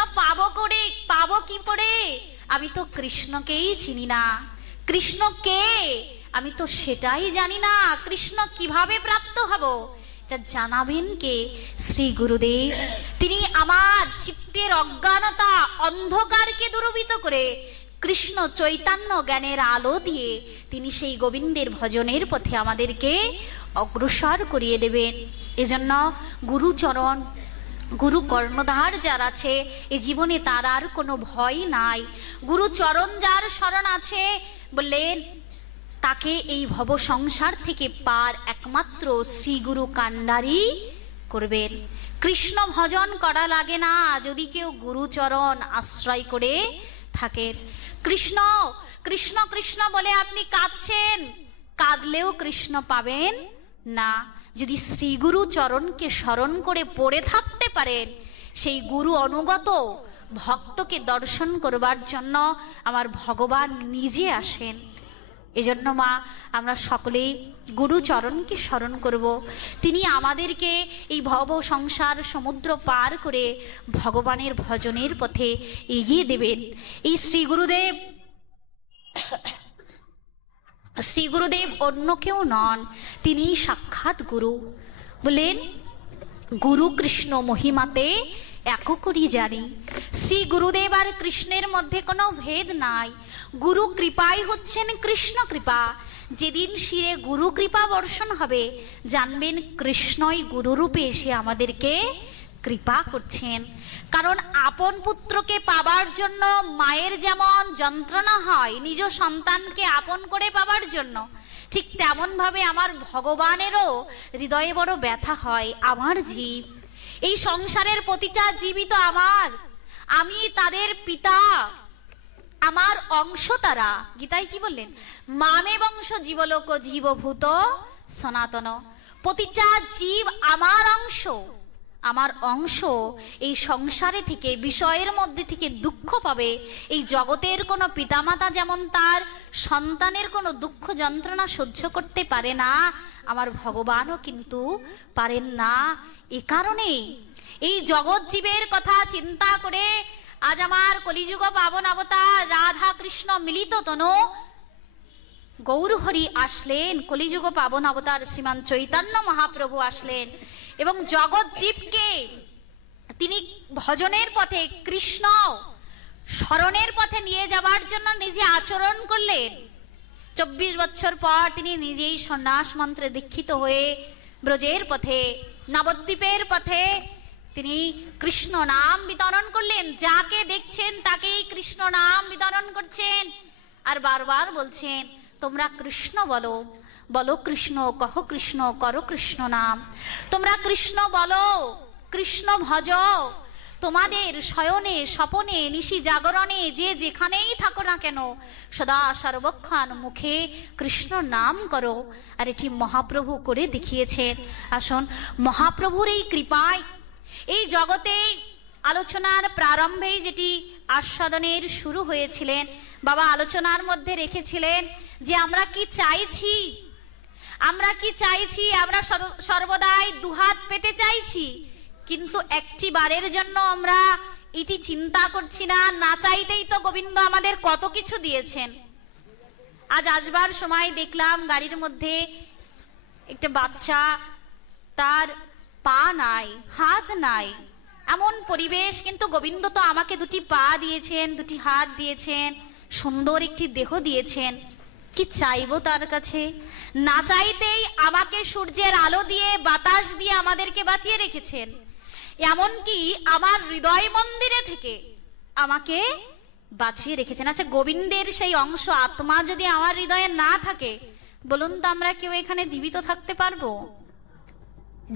পাবো কি করে? আমি তো কৃষ্ণকেই চিনি না। কৃষ্ণ কে আমি তো সেটাই জানি না। কৃষ্ণ কিভাবে প্রাপ্ত হব এটা জানাবেন কে? শ্রী গুরুদেব। তিনি আমার চিত্তের অজ্ঞানতা অন্ধকারকে দূরীভূত করে কৃষ্ণ চৈতন্য জ্ঞানের আলো দিয়ে তিনি সেই গোবিন্দের ভজনের পথে আমাদেরকে অগ্রসর করিয়ে দেবেন। এজন্য গুরুচরণ, গুরু কর্ণধার যার আছে এ জীবনে তার আর কোনো ভয় নাই। গুরুচরণ যার শরণ আছে বললেন তাকে এই ভব সংসার থেকে পার একমাত্র শ্রী গুরু কান্ডারি করবেন। কৃষ্ণ ভজন করা লাগে না যদি কেউ গুরুচরণ আশ্রয় করে থাকেন। কৃষ্ণ কৃষ্ণ কৃষ্ণ বলে আপনি কাঁদছেন, কাঁদলেও কৃষ্ণ পাবেন না। যদি শ্রী গুরু চরণকে স্মরণ করে পড়ে থাকতে পারেন, সেই গুরু অনুগত ভক্তকে দর্শন করবার জন্য আমার ভগবান নিজে আসেন। এজন্য মা আমরা সকলেই গুরুচরণকে স্মরণ করব। তিনি আমাদেরকে এই ভব সংসার সমুদ্র পার করে ভগবানের ভজনের পথে এগিয়ে দেবেন। এই শ্রী গুরুদেব অন্য কেউ নন, তিনি সাক্ষাৎ গুরু। বলেন গুরু কৃষ্ণ মহিমাতে এক করি জানি। শ্রী গুরুদেব আর কৃষ্ণের মধ্যে কোনো ভেদ নাই। গুরু কৃপাই হচ্ছেন কৃষ্ণ কৃপা। যেদিন শিরে গুরু কৃপা বর্ষণ হবে জানবেন কৃষ্ণই গুরুরূপে এসে আমাদেরকে কৃপা করছেন। কারণ আপন পুত্রকে পাবার জন্য মায়ের যেমন যন্ত্রণা হয় নিজ সন্তানকে আপন করে পাবার জন্য, ঠিক তেমন ভাবে আমার ভগবানেরও হৃদয়ে বড় ব্যথা হয়। আমার জীব, এই সংসারের প্রতিটা জীবই তো আমার, আমি তাদের পিতা, আমার অংশ তারা। গীতায় কি বললেন? মামে বংশ জীবলোক জীবভূত সনাতন। প্রতিটা জীব আমার অংশ, আমার অংশ। এই সংসারে থেকে বিষয়ের মধ্যে থেকে দুঃখ পাবে। এই জগতের কোনো পিতামাতা যেমন তার সন্তানের কোনো দুঃখ যন্ত্রণা সহ্য করতে পারে না, আমার ভগবানও কিন্তু পারেন না। এ কারণেই এই জগৎ জীবের কথা চিন্তা করে আজ আমার কলিযুগ পাবন অবতার রাধা কৃষ্ণ মিলিত তনু গৌরহরি আসলেন। কলিযুগ পাবন অবতার শ্রীমান চৈতন্য মহাপ্রভু আসলেন এবং জগৎ জীবকে তিনি ভজনের পথে কৃষ্ণ স্মরণের পথে নিয়ে যাবার জন্য নিজে আচরণ করলেন। 24 বছর পর তিনি নিজেই সন্ন্যাস মন্ত্রে দীক্ষিত হয়ে ব্রজের পথে নবদ্বীপের পথে তিনি কৃষ্ণ নাম বিতরণ করলেন। যাকে দেখছেন তাকেই কৃষ্ণ নাম বিতরণ করছেন আর বারবার বলছেন তোমরা কৃষ্ণ বলো, বলো কৃষ্ণ, কহ কৃষ্ণ, করো কৃষ্ণ নাম। তোমরা কৃষ্ণ বলো, কৃষ্ণ ভজ। তোমাদের শয়নে স্বপনে নিশি জাগরণে যে যেখানেই থাকো না কেন সদা সর্বক্ষণ মুখে কৃষ্ণ নাম করো। আর এটি মহাপ্রভু করে দেখিয়েছেন। আসুন মহাপ্রভুর এই কৃপায় এই জগতে আলোচনার প্রারম্ভেই যেটি আস্বাদনের শুরু হয়েছিলেন, বাবা আলোচনার মধ্যে রেখেছিলেন যে আমরা কি চাইছি, আমরা কি চাইছি? আমরা সর্বদাই দুহাত পেতে চাইছি, কিন্তু একটি বারের জন্য আমরা এটি চিন্তা করছি না। না চাইতেই তো গোবিন্দ আমাদের কত কিছু দিয়েছেন। আজ আসবার সময় দেখলাম গাড়ির মধ্যে একটা বাচ্চা, তার পা নাই, হাত নাই, এমন পরিবেশ, কিন্তু গোবিন্দ তো আমাকে দুটি পা দিয়েছেন, দুটি হাত দিয়েছেন, সুন্দর একটি দেহ দিয়েছেন। কি চাইবো তার কাছে? না চাইতেই আমাকে সূর্যের আলো দিয়ে বাতাস দিয়ে আমাদেরকে বাঁচিয়ে রেখেছেন। এমনকি আমার হৃদয় মন্দিরে থেকে আমাকে বাঁচিয়ে রেখেছেন। আচ্ছা গোবিন্দের সেই অংশ আত্মা যদি আমার হৃদয়ে না থাকে, বলুন তো আমরা কেউ এখানে জীবিত থাকতে পারবো?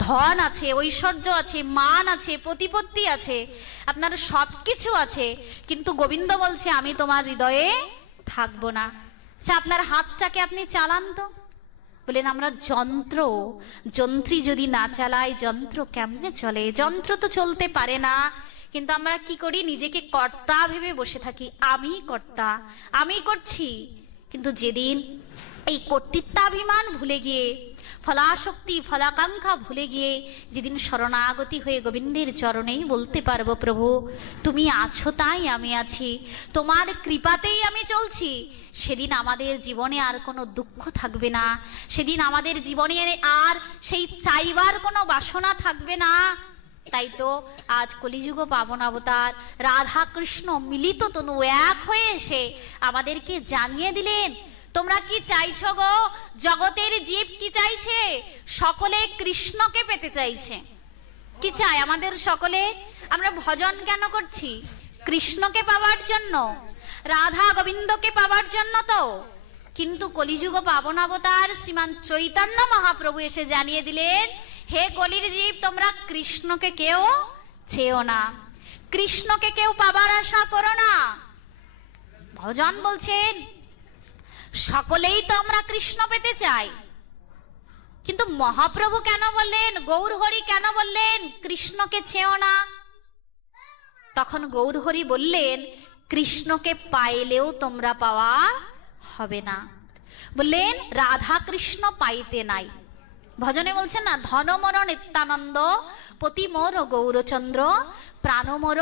ধন আছে, ঐশ্বর্য আছে, মান আছে, প্রতিপত্তি আছে, আপনার সবকিছু আছে, কিন্তু গোবিন্দ বলছে আমি তোমার হৃদয়ে থাকবো না। আপনার হাতটাকে আপনি চালান তো। বলেন আমরা যন্ত্র, যন্ত্রী যদি না চালাই যন্ত্র কেমনে চলে? যন্ত্র তো চলতে পারে না। কিন্তু আমরা কি করি? নিজেকে কর্তা ভেবে বসে থাকি, আমি কর্তা, আমি করছি। কিন্তু যেদিন এই কর্তৃত্বাভিমান ভুলে গিয়ে, ফলাশক্তি ফলাকাঙ্ক্ষা ভুলে গিয়ে যেদিন শরণাগতি হয়ে গোবিন্দের চরণেই বলতে পারবো, প্রভু তুমি আছো তাই আমি আছি, তোমার কৃপাতেই আমি চলছি, সেদিন আমাদের জীবনে আর কোনো দুঃখ থাকবে না। সেদিন আমাদের জীবনে আর সেই চাইবার কোনো বাসনা থাকবে না। তাই তো আজ কলিযুগ পাবন অবতার রাধা কৃষ্ণ মিলিত তনু এক হয়ে এসে আমাদেরকে জানিয়ে দিলেন, তোমরা কি চাইছো গো? জগতের জীব কি চাইছে? সকলে কৃষ্ণকে পেতে চাইছে। কি চাই আমাদের সকলে? আমরা ভজন কেন করছি? কৃষ্ণকে পাওয়ার জন্য, রাধা গোবিন্দকে পাওয়ার জন্য তো। কিন্তু কলিযুগ পাবন অবতার শ্রীমান চৈতন্য মহাপ্রভু এসে জানিয়ে দিলেন, হে কলির জীব, তোমরা কৃষ্ণকে কেউ চেও না, কৃষ্ণকে কেউ পাবার আশা করো না। ভজন বলছেন সকলেই তো আমরা কৃষ্ণ পেতে চাই, কিন্তু মহাপ্রভু কেন বললেন, গৌর হরি কেন বললেন কৃষ্ণকে চেও না? তখন গৌর হরি বললেন, কৃষ্ণকে পাইলেও তোমরা পাওয়া হবে না। বললেন রাধা কৃষ্ণ পাইতে নাই। ভজনে বলছেন না, ধনমর নিত্যানন্দ পতি মোর গৌরচন্দ্র প্রাণমর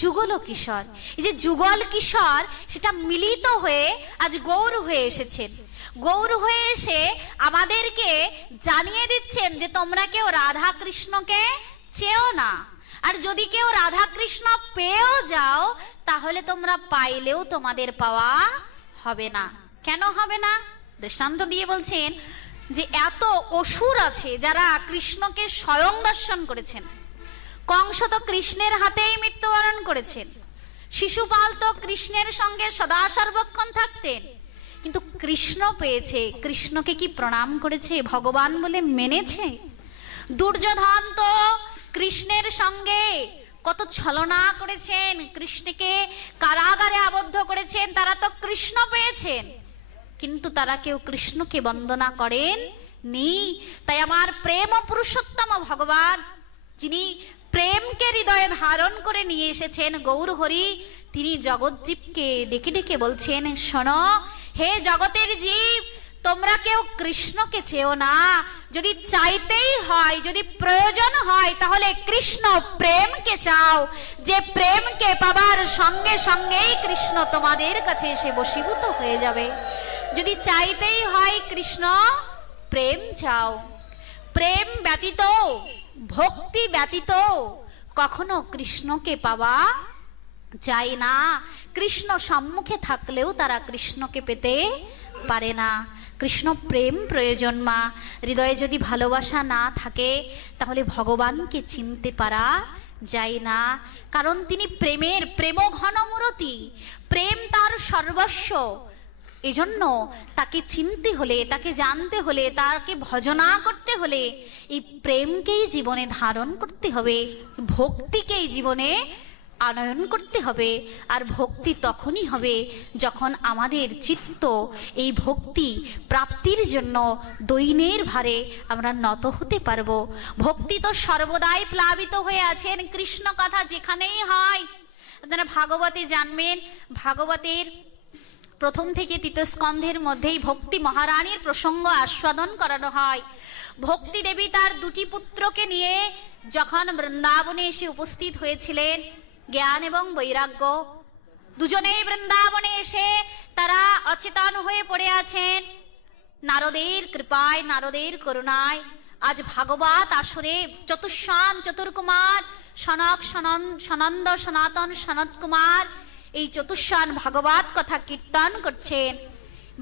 যুগল কিশোর। এই যে যুগল কিশোর, সেটা মিলিত হয়ে আজ গৌর হয়ে এসেছেন। গৌর হয়ে এসে আমাদেরকে জানিয়ে দিচ্ছেন যে তোমরা কেউ রাধা কৃষ্ণকে চেও না। আর যদি কেউ রাধা কৃষ্ণ পেয়েও যাও, তাহলে তোমরা পাইলেও তোমাদের পাওয়া হবে না। কেন হবে না? দৃষ্টান্ত দিয়ে বলছেন যে এত অসুর আছে যারা কৃষ্ণকে স্বয়ং দর্শন করেছেন। কংস তো কৃষ্ণের হাতেই মৃত্যুবরণ করেছেন। শিশুপাল তো কৃষ্ণের সঙ্গে সদা সর্বক্ষণ থাকতেন, কিন্তু কৃষ্ণ পেয়েছে, কৃষ্ণকে কি প্রণাম করেছে? ভগবান বলে মেনেছে? দুর্যোধন তো কৃষ্ণের সঙ্গে কত ছলনা করেছেন, কৃষ্ণকে কারাগারে আবদ্ধ করেছেন, তারা তো কৃষ্ণ পেয়েছেন, কিন্তু তারা কেউ কৃষ্ণকে বন্দনা করেন নি। তাই আমার প্রেম পুরুষোত্তম ভগবান, যিনি প্রেমকে হৃদয়ে ধারণ করে নিয়ে এসেছেন গৌর হরি, তিনি জগৎজীবকে ডেকে ডেকে বলছেন, শোনো হে জগতের জীব, তোমরা কেউ কৃষ্ণকে চেও না। যদি চাইতেই হয়, যদি প্রয়োজন হয়, তাহলে কৃষ্ণ প্রেমকে চাও, যে প্রেমকে পাবার সঙ্গে সঙ্গেই কৃষ্ণ তোমাদের কাছে এসে বশীভূত হয়ে যাবে। যদি চাইতেই হয় কৃষ্ণ প্রেম চাও। প্রেম ব্যতীত, ভক্তি ব্যতীত কখনো কৃষ্ণকে পাওয়া যায় না। কৃষ্ণ সম্মুখে থাকলেও তারা কৃষ্ণকে পেতে পারে না। কৃষ্ণ প্রেম প্রয়োজন মা। হৃদয়ে যদি ভালোবাসা না থাকে, তাহলে ভগবানকে চিনতে পারা যায় না। কারণ তিনি প্রেমের প্রেমঘন মূরতি, প্রেম তার সর্বস্ব। এজন্য তাকে চিনতে হলে, তাকে জানতে হলে, তাকে ভজনা করতে হলে এই প্রেমকেই জীবনে ধারণ করতে হবে, ভক্তিকেই জীবনে আনয়ন করতে হবে। আর ভক্তি তখনই হবে যখন আমাদের চিত্ত এই ভক্তি প্রাপ্তির জন্য দৈন্যের ভারে আমরা নত হতে পারবো। ভক্তি তো সর্বদাই প্লাবিত হয়ে আছেন। কৃষ্ণ কথা যেখানেই হয়, আপনারা ভাগবতে জানবেন, ভাগবতের প্রথম থেকে তৃতীয় স্কন্ধের মধ্যেই ভক্তি মহারানীর প্রসঙ্গ আস্বাদন করানো হয়। ভক্তি দেবী তার দুটি পুত্রকে নিয়ে যখন বৃন্দাবনে এসে উপস্থিত হয়েছিলেন, জ্ঞান এবং বৈরাগ্য দুজনেই বৃন্দাবনে এসে তারা অচেতন হয়ে পড়ে আছেন। নারদের কৃপায়, নারদের করুণায় আজ ভাগবত আসরে চতুষ্যান, চতুর্কুমার, সনক, সনন্দ, সনাতন, সনত কুমার এই চতুষ্যান ভাগবত কথা কীর্তন করছেন।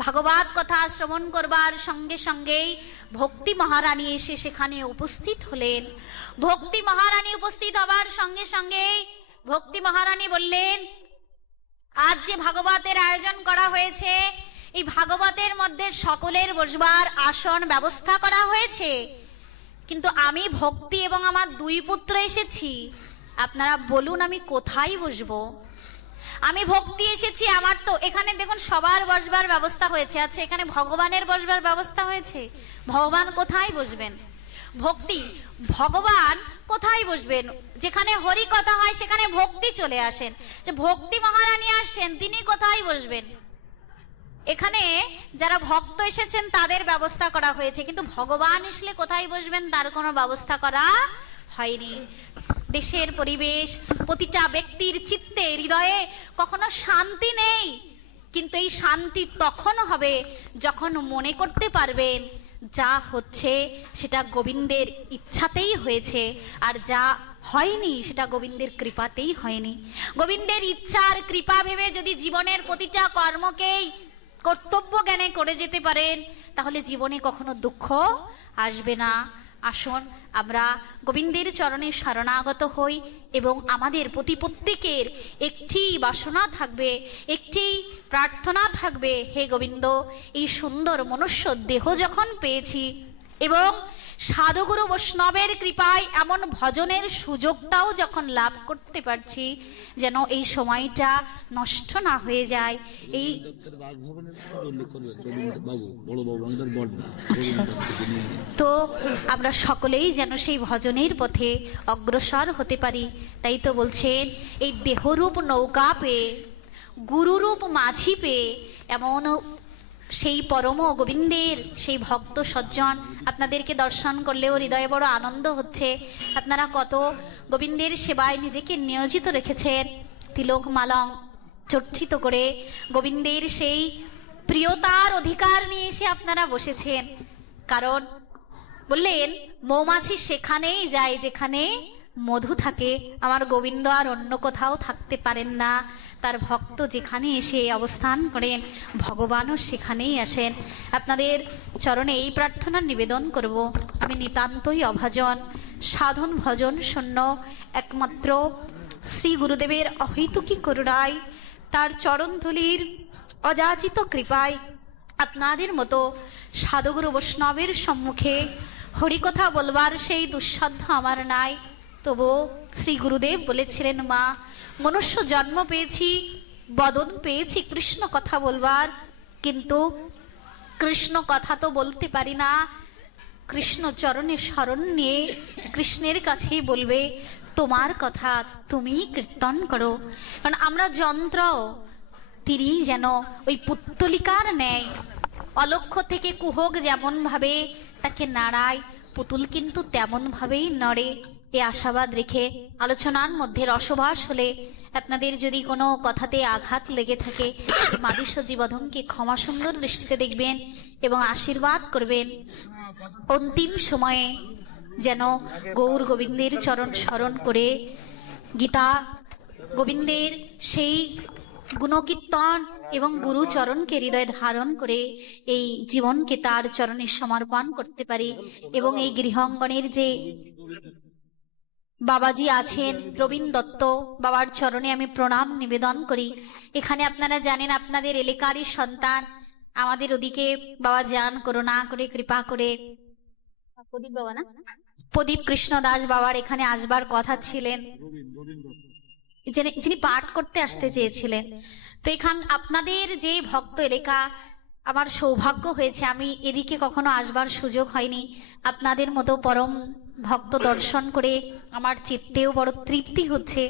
ভাগবত কথা শ্রবণ করবার সঙ্গে সঙ্গেই ভক্তি মহারানী এসে সেখানে উপস্থিত হলেন। ভক্তি মহারানী উপস্থিত হবার সঙ্গে সঙ্গেই ভক্তি মহারানী বললেন, আজ যে ভাগবতের আয়োজন করা হয়েছে, এই ভাগবতের মধ্যে সকলের বসবার আসন ব্যবস্থা করা হয়েছে, কিন্তু আমি ভক্তি এবং আমার দুই পুত্র এসেছি, আপনারা বলুন আমি কোথায় বসবো? আমি ভক্তি এসেছি, আমার তো এখানে দেখুন সবার বসবার ব্যবস্থা হয়েছে। আচ্ছা, এখানে ভগবানের বসবার ব্যবস্থা হয়েছে? ভগবান কোথায় বসবেন? ভক্তি, ভগবান কোথায় বসবেন? যেখানে হরি কথা হয় সেখানে ভক্তি চলে আসেন। যে ভক্তি মহারানী আসছেন, তিনি কোথায় বসবেন? এখানে যারা ভক্ত এসেছেন তাদের ব্যবস্থা করা হয়েছে, কিন্তু ভগবান আসলে কোথায় বসবেন তার কোনো ব্যবস্থা করা হয়নি। দেশের পরিবেশ, প্রতিটা ব্যক্তির চিত্তে হৃদয়ে কখনো শান্তি নেই, কিন্তু এই শান্তি তখন হবে যখন মনে করতে পারবেন যা হচ্ছে সেটা গোবিন্দের ইচ্ছাতেই হয়েছে, আর যা হয়নি সেটা গোবিন্দের কৃপাতেই হয়নি। গোবিন্দের ইচ্ছা আর কৃপা ভেবে যদি জীবনের প্রতিটা কর্মকেই কর্তব্য জ্ঞানে করে যেতে পারেন, তাহলে জীবনে কখনো দুঃখ আসবে না। আসুন আমরা গোবিন্দের চরণে শরণাগত হই এবং আমাদের প্রত্যেকের একটি বাসনা থাকবে, একটি প্রার্থনা থাকবে, হে গোবিন্দ, এই সুন্দর মনুষ্য দেহ যখন পেয়েছি এবং সাধুগুরু বৈষ্ণবের কৃপায় এমন ভজনের সুযোগটাও যখন লাভ করতে পারছি, যেন এই সময়টা নষ্ট না হয়ে যায়। এই তো আমরা সকলেই যেন সেই ভজনের পথে অগ্রসর হতে পারি। তাই তো বলছেন, এই দেহরূপ নৌকা পেয়ে, গুরুরূপ মাঝি পেয়ে, এমন সেই পরম গোবিন্দের সেই ভক্ত সজ্জন আপনাদেরকে দর্শন করলেও হৃদয়ে বড় আনন্দ হচ্ছে। আপনারা কত গোবিন্দের সেবায় নিজেকে নিয়োজিত রেখেছেন, তিলক মালং চর্চিত করে গোবিন্দের সেই প্রিয়তার অধিকার নিয়ে এসে আপনারা বসেছেন। কারণ বললেন, মৌমাছি সেখানেই যায় যেখানে মধু থাকে। আমার গোবিন্দ আর অন্য কোথাও থাকতে পারেন না। তার ভক্ত যেখানে এসে অবস্থান করেন, ভগবানও সেখানেই আসেন। আপনাদের চরণে এই প্রার্থনা নিবেদন করব, আমি নিতান্তই অভাজন, সাধন ভজন শূন্য, একমাত্র শ্রী গুরুদেবের অহৈতুকী করুণায়, তার চরণধুলির অযাচিত কৃপায় আপনাদের মতো সাধুগুরু বৈষ্ণবের সম্মুখে হরিকথা বলবার সেই দুঃসাধ্য আমার নাই। তবু শ্রী গুরুদেব বলেছিলেন, মা, মনুষ্য জন্ম পেয়েছি, বদন পেয়েছি কৃষ্ণ কথা বলবার, কিন্তু কৃষ্ণ কথা তো বলতে পারি না। কৃষ্ণ চরণে শরণ নিয়ে কৃষ্ণের কাছেই বলবে, তোমার কথা তুমি কীর্তন করো। কারণ আমরা যন্ত্র, তিনি যেন ওই পুত্তলিকার ন্যায় অলক্ষ্য থেকে কুহক যেমন ভাবে তাকে নাড়ায়, পুতুল কিন্তু তেমন ভাবেই নড়ে। এ আশাবাদ রেখে আলোচনার মধ্যে রসবাস হলে আপনাদের যদি কোনো কথাতে আঘাত লেগে থাকে, মাদিস্য জীবধনকে ক্ষমা সুন্দর দৃষ্টিতে দেখবেন এবং আশীর্বাদ করবেন। অন্তিম সময়ে যেন গৌর গোবিন্দের চরণ স্মরণ করে গীতা গোবিন্দের সেই গুণকীর্তন এবং গুরুচরণকে হৃদয়ে ধারণ করে এই জীবনকে তার চরণে সমর্পণ করতে পারি। এবং এই গৃহাঙ্গনের যে বাবাজি আছেন, রবীন দত্ত বাবার চরণে আমি প্রণাম নিবেদন করি। এখানে আপনারা জানেন, আপনাদের এলাকারই সন্তান, আমাদের ওদিকে বাবা যান করুণা করে কৃপা করে প্রদীপ বাবা না, প্রদীপ কৃষ্ণ দাস বাবার এখানে আসবার কথা ছিলেন, যিনি পাঠ করতে আসতে চেয়েছিলেন। তো এখান আপনাদের যে ভক্ত এলাকা, আমার সৌভাগ্য হয়েছে, আমি এদিকে কখনো আসবার সুযোগ হয়নি। আপনাদের মতো পরম ভক্ত দর্শন করে আমার চিত্তেও বড় তৃপ্তি হচ্ছে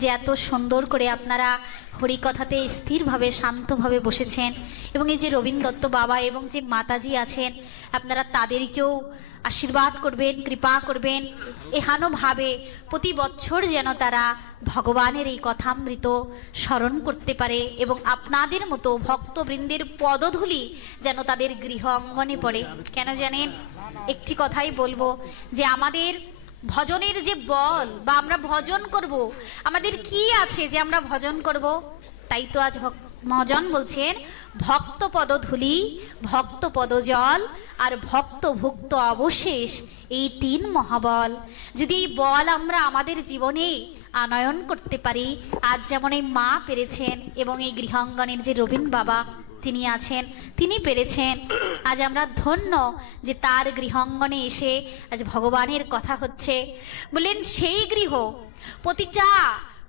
যে এত সুন্দর করে আপনারা হরিকথাতে স্থিরভাবে শান্তভাবে বসেছেন। এবং এই যে রবীন দত্ত বাবা এবং যে মাতাজি আছেন, আপনারা তাদেরকেও আশীর্বাদ করবেন, কৃপা করবেন, এহানোভাবে প্রতি বছর যেন তারা ভগবানের এই কথামৃত স্মরণ করতে পারে এবং আপনাদের মতো ভক্তবৃন্দের পদধূলি যেন তাদের গৃহ অঙ্গনে পড়ে। কেন জানেন, একটি কথাই বলবো, যে আমাদের ভজনের যে বল বা আমরা ভজন করব, আমাদের কি আছে যে আমরা ভজন করব? তাই তো আজ মহাজন বলছেন, ভক্ত পদধূলি, ভক্ত পদজল আর ভক্ত ভুক্ত অবশেষ, এই তিন মহাবল। যদি এই বল আমরা আমাদের জীবনে আনয়ন করতে পারি, আজ যেমন এই মা পেরেছেন এবং এই গৃহাঙ্গনের যে রবীন বাবা তিনি আছেন, তিনি পেরেছেন, আজ আমরা ধন্য যে তার গৃহাঙ্গনে এসে আজ ভগবানের কথা হচ্ছে। বললেন, সেই গৃহ প্রতিটা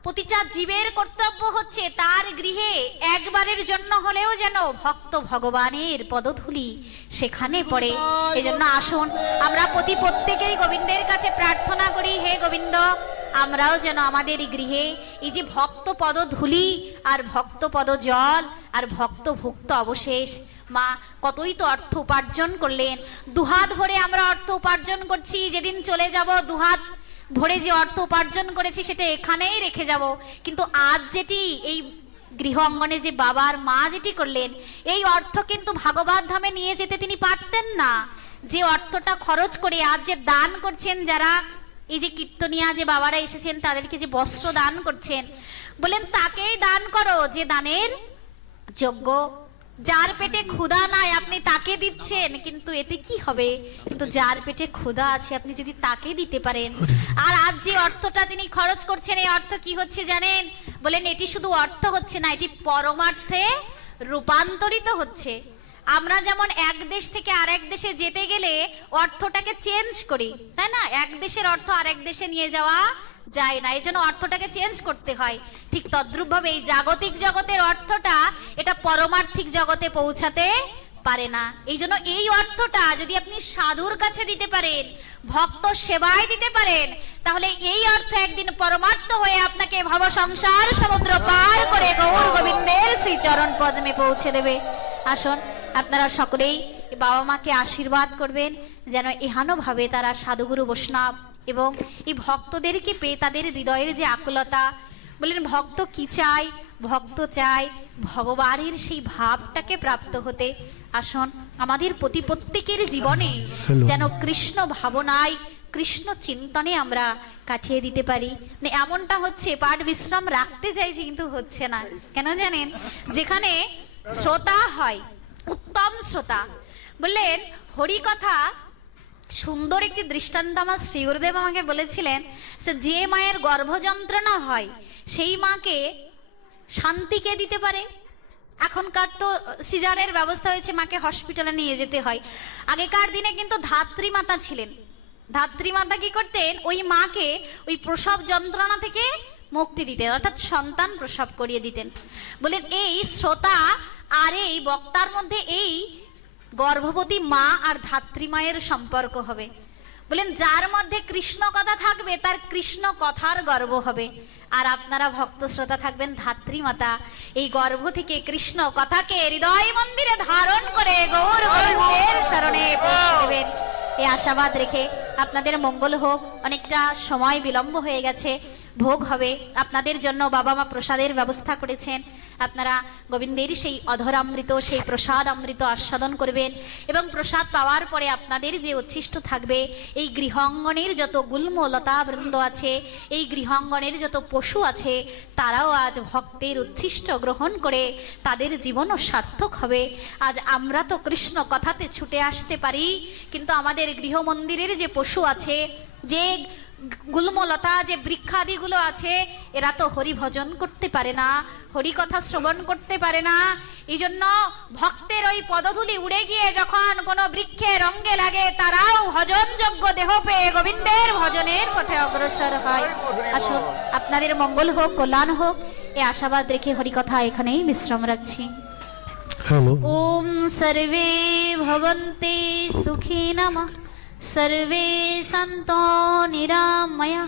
প্রতিটা জীবের কর্তব্য হচ্ছে তার গৃহে একবারের জন্য হলেও যেন ভক্ত ভগবানের পদধূলি সেখানে পড়ে। এজন্য আসুন আমরা প্রত্যেকেই গোবিন্দের কাছে প্রার্থনা করি, হে গোবিন্দ, আমরাও যেন আমাদের গৃহে এই যে ভক্ত পদধূলি আর ভক্ত পদ জল আর ভক্ত ভুক্ত অবশেষ, মা কতই তো অর্থ উপার্জন করলেন, দুহাত ভরে আমরা অর্থ উপার্জন করছি, যেদিন চলে যাব দুহাত ভরে যে অর্থ উপার্জন করেছি সেটা এখানেই রেখে যাব। কিন্তু আজ যেটি এই গৃহ অঙ্গনে যে বাবার মা যেটি করলেন, এই অর্থ কিন্তু ভাগবত ধামে নিয়ে যেতে তিনি পারতেন না। যে অর্থটা খরচ করে আজ যে দান করছেন, যারা এই যে কীর্তনিয়া যে বাবারা এসেছেন তাদেরকে যে বস্ত্র দান করছেন, বলেন তাকেই দান করো যে দানের যোগ্য। যার পেটে ক্ষুধা নাই আপনি তাকে দিচ্ছেন, কিন্তু এতে কি হবে? কিন্তু যার পেটে ক্ষুধা আছে আপনি যদি তাকে দিতে পারেন। আর আজ যে অর্থটা তিনি খরচ করছেন, এই অর্থ কি হচ্ছে জানেন? বলেন এটি শুধু অর্থ হচ্ছে না, এটি পরমার্থে রূপান্তরিত হচ্ছে। আমরা যেমন এক দেশ থেকে আরেক দেশে যেতে গেলে অর্থটাকে চেঞ্জ করি, তাই না? এক দেশের অর্থ আরেক দেশে নিয়ে যাওয়া যায় না, এই জন্য অর্থটাকে চেঞ্জ করতে হয়। ঠিক তদ্রূপ ভাবে এই জাগতিক জগতের অর্থটা এটা পরমার্থিক জগতে পৌঁছাতে পারে না। এই জন্য এই অর্থটা যদি আপনি সাধুর কাছে দিতে পারেন, ভক্ত সেবায় দিতে পারেন, তাহলে এই অর্থ একদিন পরমার্থ হয়ে আপনাকে ভব সংসার সমুদ্র পার করে গৌর গোবিন্দের শ্রী চরণ পদ্মে পৌঁছে দেবে। আসুন আপনারা সকলেই বাবা মাকে আশীর্বাদ করবেন যেন এহানোভাবে তারা সাধুগুরু বৈষ্ণব এবং এই ভক্তদেরকে পেয়ে তাদের হৃদয়ের যে আকুলতা, বলেন ভক্ত কি চায়? ভক্ত চায় ভগবানের সেই ভাবটাকে প্রাপ্ত হতে। আসুন আমাদের প্রত্যেকের জীবনে যেন কৃষ্ণ ভাবনায় কৃষ্ণ চিন্তনে আমরা কাটিয়ে দিতে পারি। এমনটা হচ্ছে পাঠ বিশ্রাম রাখতে চাইছি কিন্তু হচ্ছে না, কেন জানেন? যেখানে শ্রোতা হয়, উত্তম শ্রোতা, বললেন হরিকথা সুন্দর একটি দৃষ্টান্ত আমার শ্রী গুরুদেব আমাকে বলেছিলেন, যে মায়ের গর্ভযন্ত্রণা হয় সেই মাকে শান্তি কে দিতে পারে? এখনকার তো সিজারের ব্যবস্থা হয়েছে, মাকে হসপিটালে নিয়ে যেতে হয়। আগেকার দিনে কিন্তু ধাত্রী মাতা ছিলেন। ধাত্রী মাতা কি করতেন? ওই মাকে ওই প্রসব যন্ত্রণা থেকে মুক্তি দিতেন, অর্থাৎ সন্তান প্রসব করিয়ে দিতেন। বলেন এই শ্রোতা আর এই বক্তার মধ্যে এই গর্ভবতী মা আর ধাত্রী মায়ের সম্পর্ক হবে। বলেন যার মধ্যে কৃষ্ণ কথা থাকবে তার কৃষ্ণ কথার গর্ব হবে। আর আপনারা ভক্ত শ্রোতা থাকবেন ধাত্রী মাতা, এই গর্ভ থেকে কৃষ্ণ কথাকে হৃদয় মন্দিরে ধারণ করে গৌর গোবিন্দের শরণে পৌঁছে দেবেন। এই আশাবাদ রেখে আপনাদের মঙ্গল হোক। অনেকটা সময় বিলম্ব হয়ে গেছে, ভোগ হবে। আপনাদের জন্য বাবা মা প্রসাদের ব্যবস্থা করেছেন, আপনারা গোবিন্দের সেই অধরামৃত সেই প্রসাদ অমৃত আস্বাদন করবেন। এবং প্রসাদ পাওয়ার পরে আপনাদের যে উচ্ছিষ্ট থাকবে, এই গৃহাঙ্গনের যত গুল্ম লতা বৃন্দ আছে, এই গৃহাঙ্গনের যত পশু আছে, তারাও আজ ভক্তের উচ্ছিষ্ট গ্রহণ করে তাদের জীবনও সার্থক হবে। আজ আমরা তো কৃষ্ণ কথাতে ছুটে আসতে পারি, কিন্তু আমাদের গৃহ মন্দিরের যে পশু আছে, যে গুল্মলতা যে বৃক্ষাদিগুলো আছে, এরা তো হরি ভজন করতে পারে না, হরি কথা শ্রবণ করতে পারে না। এই জন্য ভক্তের ওই পদধূলি উড়ে গিয়ে যখন কোনো বৃক্ষের অঙ্গে লাগে, তারাও ভজনযোগ্য দেহ পেয়ে গোবিন্দের ভজনের পথে অগ্রসর হয়। আসুন আপনাদের মঙ্গল হোক, কল্যাণ হোক, এই আশাবাদ রেখে হরিকথা এখানেই বিশ্রাম রাখছি। ওম সর্বে ভবন্তে সুখিনঃ, सर्वे सन्तो निरामया,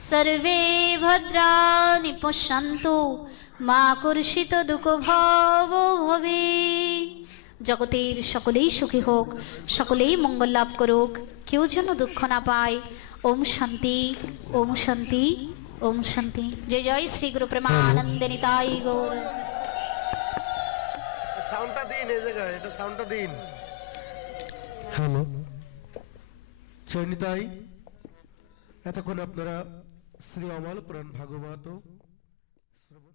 सर्वे भद्राणि पश्यन्तु मा कश्चित् दुःखभाग् भवेत्। জগতের সকলেই সুখী হোক, সকলেই মঙ্গল লাভ করুক, কেউ যেন দুঃখ না পায়। ওম শান্তি, ওম শান্তি, ওম শান্তি। জয় জয় শ্রী গুরু প্রেমানন্দে নিতাই গৌর। সাউন্ডটা দিন, এই জায়গায় এটা সাউন্ডটা দিন। হ্যালো জয়নিতাই, এতক্ষণ আপনারা শ্রী অমল পুরাণ ভাগবত শ্রবণ